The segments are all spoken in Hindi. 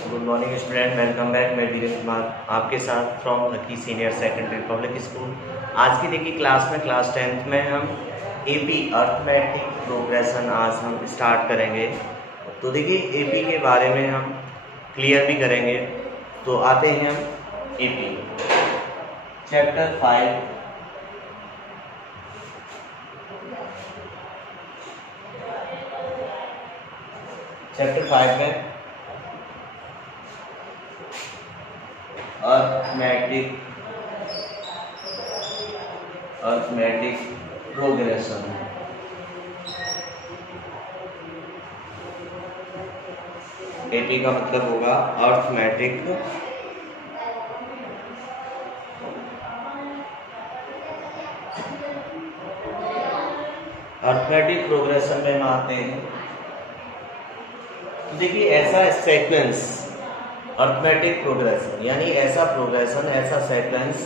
Good morning student, welcome back. मैं वीरेंद्र कुमार आपके साथ from lucky senior secondary public school. आज की देखिए क्लास में क्लास 10th में हम एपी अर्थमेटिक प्रोग्रेशन आज हम स्टार्ट करेंगे। तो देखिए एपी के बारे में हम क्लियर भी करेंगे। तो आते हैं हम एपी चैप्टर 5 में अर्थमेटिक प्रोग्रेशन। एपी का मतलब होगा अर्थमेटिक प्रोग्रेशन में हम आते हैं। तो देखिए ऐसा सीक्वेंस अर्थमेटिक प्रोग्रेशन यानी ऐसा प्रोग्रेशन, ऐसा सीक्वेंस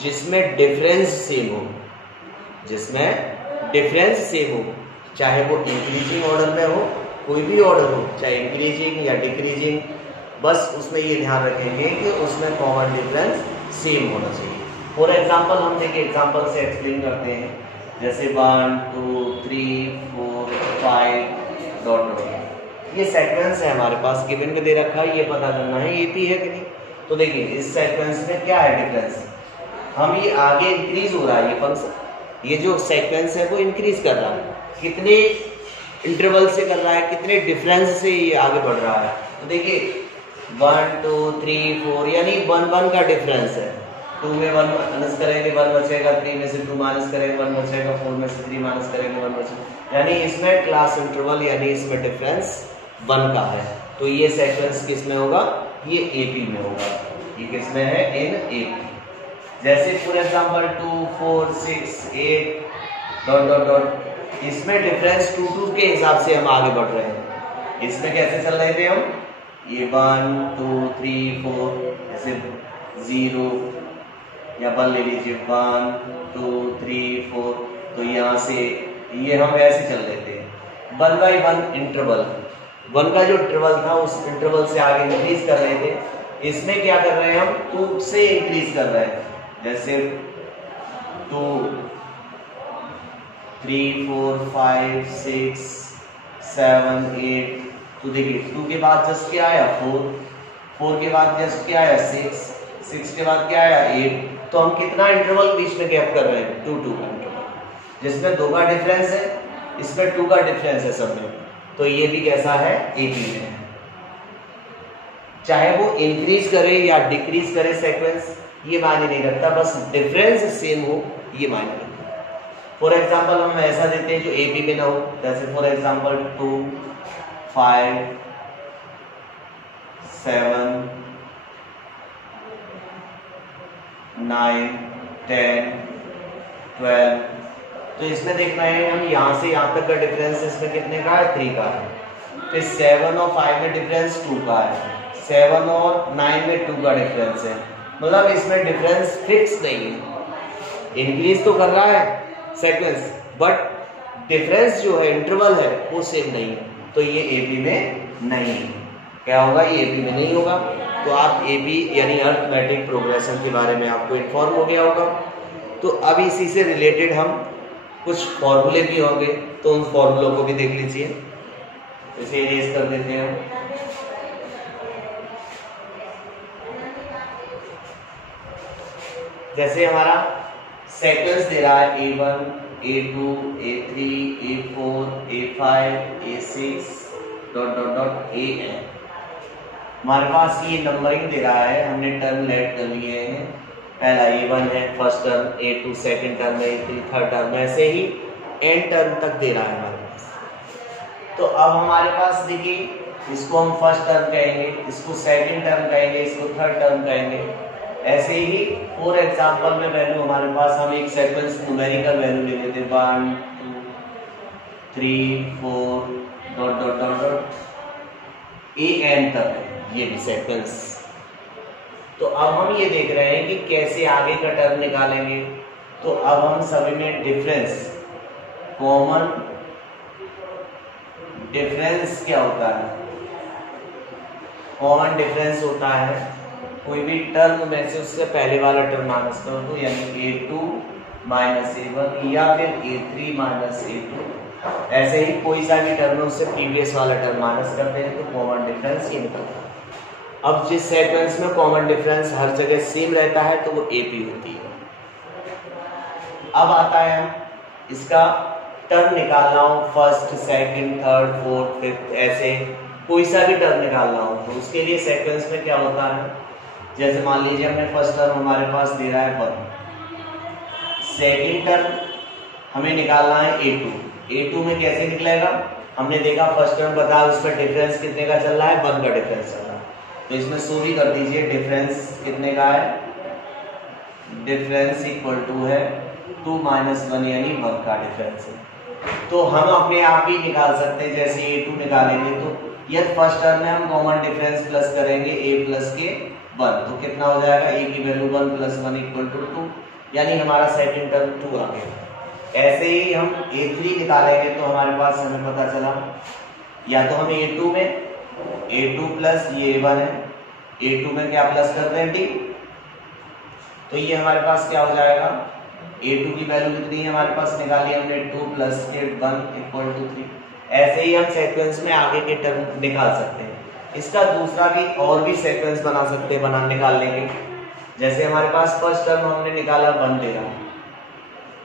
जिसमें डिफरेंस सेम हो, चाहे वो इंक्रीजिंग ऑर्डर में हो, कोई भी ऑर्डर हो, चाहे इंक्रीजिंग या डिक्रीजिंग, बस उसमें ये ध्यान रखेंगे कि उसमें कॉमन डिफरेंस सेम होना चाहिए। फॉर एग्जाम्पल हम देखिए एग्जाम्पल से एक्सप्लेन करते हैं, जैसे 1 2 3 4 5 डॉट। ये सीक्वेंस है हमारे पास, गिवन में दे रखा है, ये पता करना है एपी है कि नहीं। तो देखिए इस सीक्वेंस में क्या है डिफरेंस, हम ये आगे इंक्रीज हो रहा है, ये फंक्शन, ये जो सीक्वेंस है वो इंक्रीज कर रहा है, कितने इंटरवल से कर रहा है, कितने डिफरेंस से ये आगे बढ़ रहा है। तो देखिए 1 2 3 4 यानी 1 1 का डिफरेंस है। 2 में 1 माइनस करेंगे 1 बचेगा, 3 में से 2 माइनस करेंगे 1 बचेगा, 4 में से 3 माइनस करेंगे 1 बचेगा, यानी इसमें क्लास इंटरवल यानी इसमें डिफरेंस 1 का है। तो ये सीक्वेंस किस में होगा, ये एपी में होगा। ये किस में है, इन एपी। जैसे for example 2 4 6 8 dot dot dot, इसमें डिफरेंस 2 2 के हिसाब से हम आगे बढ़ रहे हैं। इसमें कैसे चल रहे थे हम, ये 1 2 3 4 ऐसे 0 या 1 ले लीजिए 1 2 3 4, तो यहाँ से ये हम ऐसे चल रहे थे 1 बाई 1 इंटरवल, 1 का जो इंटरवल था उस इंटरवल से आगे इंक्रीज कर रहे थे। इसमें क्या कर रहे हैं हम, 2 से इंक्रीज कर रहे हैं, जैसे 2 3 4 5 6 7 8। तो देखिए 2 के बाद जस्ट क्या आया 4, 4 के बाद जस्ट क्या आया 6, 6 के बाद क्या आया 8। तो हम कितना इंटरवल बीच में गैप कर रहे हैं, 2 2 का इंटरवल, जिसमें 2 का डिफरेंस है, इसमें 2 का डिफरेंस है सब में। तो ये भी कैसा है, एपी में है। चाहे वो इंक्रीज करे या डिक्रीज करे सीक्वेंस, ये मायने नहीं रखता, बस डिफरेंस सेम हो ये मायने रखता है। फॉर एग्जांपल हम ऐसा देते हैं जो एपी में ना हो, जैसे फॉर एग्जांपल 2 5 7 9 10 12। तो इसमें देखना है हम यहाँ से यहाँ तक का डिफरेंस इसमें कितने का है, 3 का है। फिर 7 और 5 में डिफरेंस 2 का है, 7 और 9 में 2 का डिफरेंस है। मतलब इसमें डिफरेंस फिक्स नहीं है, इंक्रीज तो कर रहा है सीक्वेंस, बट डिफरेंस जो है इंटरवल है वो सेम नहीं है। तो ये एपी में नहीं है। क्या होगा, ये एपी में नहीं होगा। तो आप एपी यानी अर्थमेटिक प्रोग्रेशन के बारे में आपको इन्फॉर्म हो गया होगा। तो अब इसी से रिलेटेड हम कुछ फॉर्मूले भी होंगे, तो उन फॉर्मूलों को भी देख लीजिए। इसे इरेज कर देते हैं हम। जैसे हमारा सीक्वेंस दे रहा है A1 A2 A3 A4 A5 A6 dot dot dot AN। हमारे पास ये नंबरिंग दे रहा है, हमने टर्म लेट कर लिए हैं। पहला A1 है first term, A2 second term, A3 third term, ऐसे ही n टर्म तक दे रहा है हमारे पास। तो अब हमारे पास देखिए, इसको हम फर्स्ट टर्म कहेंगे, इसको सेकंड टर्म कहेंगे, इसको थर्ड टर्म कहेंगे। ऐसे ही फॉर एग्जांपल में वैल्यू हमारे पास, हम एक सीक्वेंस न्यूमेरिकल वैल्यू ले लेते 1 2 3 4 dot dot dot dot AN तक, ये भी सीक्वेंस। तो अब हम ये देख रहे हैं कि कैसे आगे का टर्म निकालेंगे। तो अब हम सभी में डिफरेंस, कॉमन डिफरेंस क्या होता है, कॉमन डिफरेंस होता है कोई भी टर्म में से उससे पहले वाला टर्म माइनस कर दो, यानी a2 माइनस a1 या फिर a3 माइनस a2, ऐसे ही कोई सा भी टर्म है उससे प्रीवियस वाला टर्म माइनस करते हैं तो कॉमन डिफरेंस ये निकलता है। अब जिस सेक्वेंस में कॉमन डिफरेंस हर जगह सेम रहता है तो वो AP होती है। अब आता है इसका टर्म निकालना हो, first second third fourth fifth, ऐसे कोई सा भी टर्म निकालना हो तो उसके लिए सेक्वेंस में क्या होता है, जैसे मान लीजिए हमने फर्स्ट टर्म हमारे पास दे रहा है 1, सेकंड टर्म हमें निकालना है a2 में कैसे निकलेगा, हमने देखा फर्स्ट टर्म बताया उसमें डिफरेंस कितने का चल रहा है, 1 का डिफरेंस चल रहा है, तो इसमें शो भी कर दीजिए डिफरेंस कितने का है, डिफरेंस इक्वल टू है 2 माइनस 1 यानी 1 का डिफरेंस है। तो हम अपने आप ही निकाल सकते हैं, जैसे a2 निकालेंगे तो यह फर्स्ट टर्म में हम कॉमन डिफरेंस प्लस करेंगे a प्लस के 1, तो कितना हो जाएगा, a की वैल्यू 1 प्लस 1 इक्वल टू 2, यानी हमारा सेकंड टर्म 2 आ गया। ऐसे ही हम a3 निकालेंगे तो हमारे पास हमें पता चला, या तो हम a2 में a2 प्लस ये 1 है, a2 में क्या प्लस करते हैं d, तो ये हमारे पास क्या हो जाएगा, a2 की वैल्यू कितनी है हमारे पास निकाली हमने 2 प्लस 1 इक्वल टू 3। ऐसे ही हम सेक्वेंस में आगे के टर्म निकाल सकते हैं। इसका दूसरा भी और भी सेक्वेंस बना सकते हैं, निकाल लेंगे। जैसे हमारे पास फर्स्ट टर्म हमने निकाला 1 दे रहा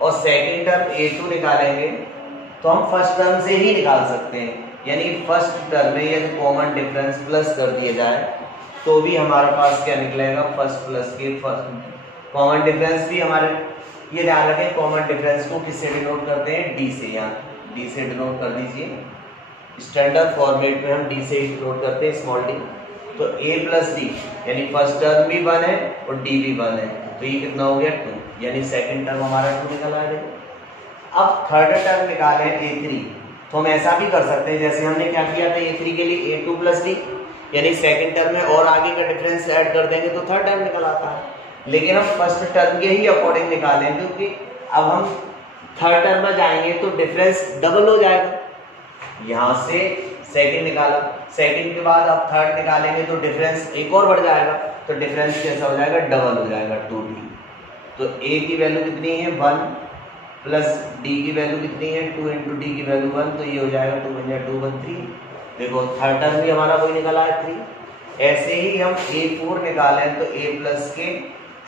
और सेकंड टर्म a2 निकालेंगे तो हम फर्स्ट टर्म से ही निकाल सकते हैं, यानी फर्स्ट टर्म में यदि कॉमन डिफरेंस प्लस कर दिया जाए तो भी हमारे पास क्या निकलेगा, फर्स्ट प्लस के फर्स्ट कॉमन डिफरेंस भी हमारे, ये ध्यान रखें कॉमन डिफरेंस को किससे डिनोट करते हैं, d से, यहाँ d से डिनोट कर दीजिए, स्टैंडर्ड फॉर्मेट में हम d से डिनोट करते हैं स्मॉल d, तो a प्लस d यानी फर्स्ट टर्म भी 1 है और d भी 1 है, तो ये कितना हो गया 2, यानी सेकंड टर्म हमारा 2 निकल आएगा। अब थर्ड टर्म निकाले a3, तो हम ऐसा भी कर सकते हैं जैसे हमने क्या किया था a3 के लिए a2 प्लस d, यानी सेकंड टर्म में और आगे का डिफरेंस ऐड कर देंगे तो थर्ड टर्म निकल आता है, लेकिन हम फर्स्ट टर्म के ही अकॉर्डिंग निकालेंगे क्योंकि अब हम थर्ड टर्म में जाएंगे तो डिफरेंस डबल हो जाएगा। यहाँ से सेकंड निकाला, सेकंड के बाद अब थर्ड निकालेंगे तो डिफरेंस एक और बढ़ जाएगा, तो डिफरेंस कैसा हो जाएगा, डबल हो जाएगा 2d। तो a की वैल्यू कितनी है 1 प्लस d की वैल्यू कितनी है 2 इंटू डी की वैल्यू 1, तो ये हो जाएगा 2 बन जाए 2 1 3। देखो थर्ड टर्म भी हमारा कोई निकला है 3। ऐसे ही हम a4 निकालें तो a प्लस के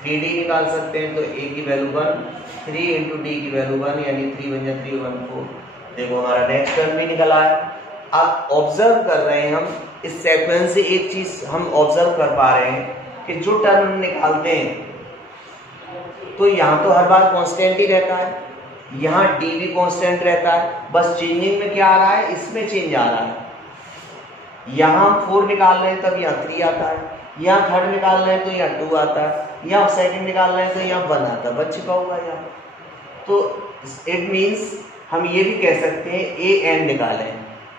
3d निकाल सकते हैं, तो a की वैल्यू 1, 3 इंटू डी की वैल्यू 1 यानी 3 बन जाए 3 1 4। देखो हमारा नेक्स्ट टर्म भी निकला है। अब ऑब्जर्व कर रहे हैं हम इस सेक्वेंस से, एक चीज हम ऑब्जर्व कर पा रहे हैं कि जो टर्म हम निकालते हैं तो यहाँ तो हर बार कांस्टेंट ही रहता है, यहाँ d भी कांस्टेंट रहता है, बस चेंजिंग में क्या आ रहा है, इसमें चेंज आ रहा है। यहाँ हम 4 निकाल रहे हैं तब यहाँ 3 आता है, यहाँ थर्ड निकाल रहे हैं तो यहाँ 2 आता है, यहाँ सेकंड निकाल रहे हैं तो यहाँ 1 आता है, बच चुका होगा यहाँ। तो इट मीन्स हम ये भी कह सकते हैं a n निकालें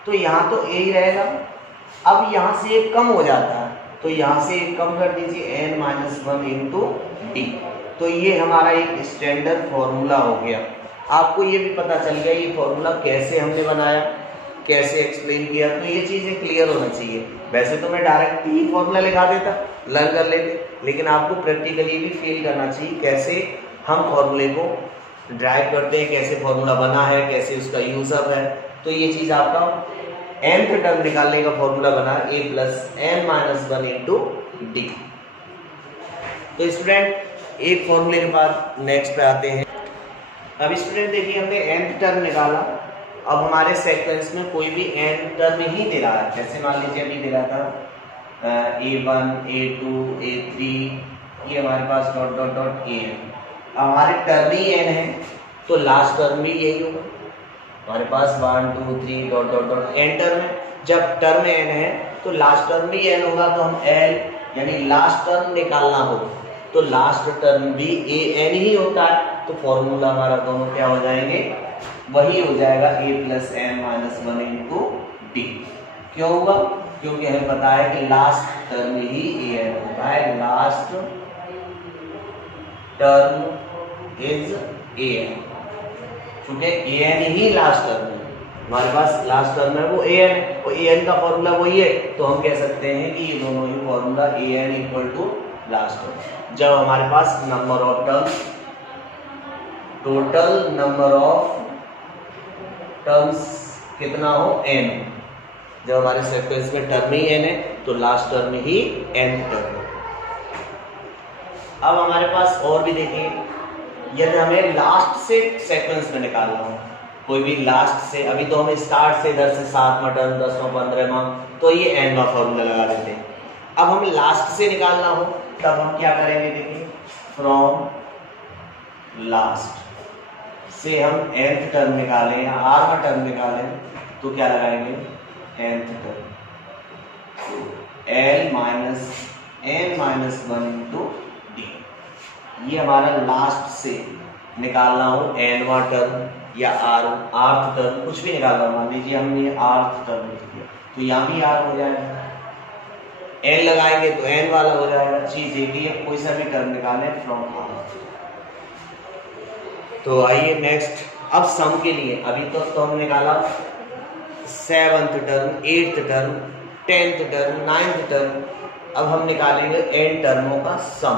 तो यहाँ तो a ही रहेगा। अब यहाँ से एक कम हो जाता है तो यहाँ से एक कम कर दीजिए n माइनस 1 इंटू डी, तो ये हमारा एक स्टैंडर्ड फॉर्मूला हो गया। आपको ये भी पता चल गया ये फॉर्मूला कैसे हमने बनाया, कैसे एक्सप्लेन किया, तो ये चीजें क्लियर होना चाहिए। वैसे तो मैं डायरेक्ट ही फॉर्मूला लिखा देता, लर्न कर लेते, लेकिन आपको प्रैक्टिकली भी फील करना चाहिए कैसे हम फॉर्मूले को ड्राइव करते हैं, कैसे फॉर्मूला बना है, कैसे उसका यूज अप है। तो ये चीज आपका nth टर्म निकालने का फॉर्मूला बना a plus n minus 1 into D. तो स्टूडेंट एक फॉर्मूले के बाद नेक्स्ट पे आते हैं। अब स्टूडेंट देखिए हमने nth टर्म निकाला, अब हमारे सेक्वेंस में कोई भी n टर्म ही दे रहा है, जैसे मान लीजिए अभी दे रहा था a1 a2 a3, ये हमारे पास डॉट डॉट डॉट a है। हमारे टर्म ही n है तो लास्ट टर्म भी यही होगा, हमारे पास 1 2 3 dot dot dot n term है। जब टर्म n है तो लास्ट टर्म भी n होगा, तो हम l यानी लास्ट टर्म निकालना हो तो लास्ट टर्म भी a n ही होता है, तो फॉर्मूला हमारा दोनों क्या हो जाएंगे, वही हो जाएगा a plus n minus 1 into D. क्यों होगा, क्योंकि हमें पता है कि last term he a n होता है, last term is a n, क्योंकि a n he last term है। हमारे पास लास्ट टर्म है वो ए एन है, और ए एन का फॉर्मूला वही है, तो हम कह सकते हैं कि ये दोनों ही formula a n equal to last term. जब हमारे पास number of terms, total number of terms कितना हो n, जब हमारे सीक्वेंस में टर्म ही n है तो लास्ट टर्म ही nth टर्म है। अब हमारे पास और भी देखिए, यदि हमें लास्ट से सीक्वेंस में निकालना हो, कोई भी लास्ट से, अभी तो हम स्टार्ट से इधर से 7वां टर्म 10वां 15वां, तो ये nवां फॉर्मूला लगा देते हैं। अब हम लास्ट से निकालना हो तब हम क्या करेंगे, देखिए फ्रॉम लास्ट से हम nth टर्म निकालें या rवां टर्म निकालें तो क्या लगाएंगे, nth term l minus n minus 1 into D. ये हमारा लास्ट से निकालना हो nवां टर्म या rth टर्म, कुछ भी निकालना हो, मान लीजिए हमने rth टर्म लिख दिया तो यहाँ भी r हो जाएगा, n लगाएंगे तो n वाला हो जाएगा। चीज एक ही है, कोई सा भी टर्म निकालें फ्रॉम r। तो आइए नेक्स्ट, अब सम के लिए अभी तो हम निकाला 7th term, 8th term, 10th term, 9th term, अब हम निकालेंगे n टर्मों का सम।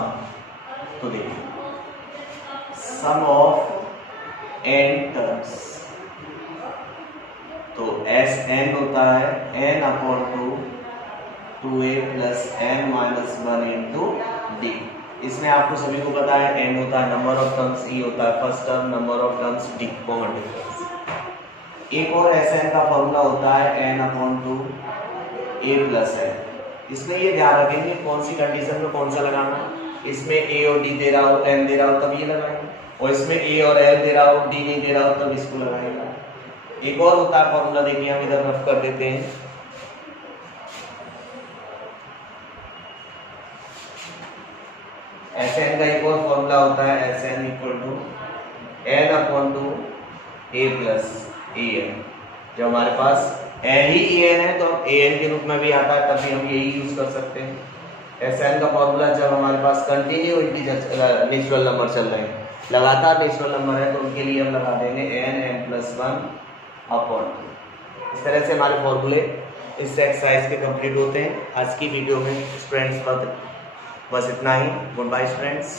तो देखिए सम ऑफ n टर्म्स, तो एस एन होता है n upon 2a plus n minus 1 into D. इसमें आपको सभी को पता है n होता है नंबर ऑफ टर्म्स, e होता है first term, number of terms, d common difference. एक और Sn का फॉर्मूला होता है n upon 2a plus n। इसमें ये ध्यान रखेंगे कौन सी कंडीशन में कौन सा लगाना, इसमें a और d दे रहा हो, n दे रहा हो तब ये लगाएंगे, और इसमें a और l दे रहा हो, d नहीं दे रहा हो तब इसको लगाएंगे। एक और होता है फॉर्मूला, देखिए हम इधर रफ कर देते हैं, Sn का एक और फॉर्मूला होता है Sn equal to n upon 2 a plus an। जब हमारे पास n ही an है तो हम an के रूप में भी आता है, तब भी हम यही यूज कर सकते हैं। Sn का फॉर्मूला जब हमारे पास कंटिन्यू इंटीजर नेचुरल नंबर चल रहे हैं, लगातार नेचुरल नंबर है, तो उनके लिए हम लगा देंगे n प्लस 1 अपॉन 2। इस तरह से हमारे फॉर्मूले इस एक्सरसाइज के कंप्लीट होते हैं। आज की वीडियो में स्टूडेंट्स बस इतना ही। Good bye students.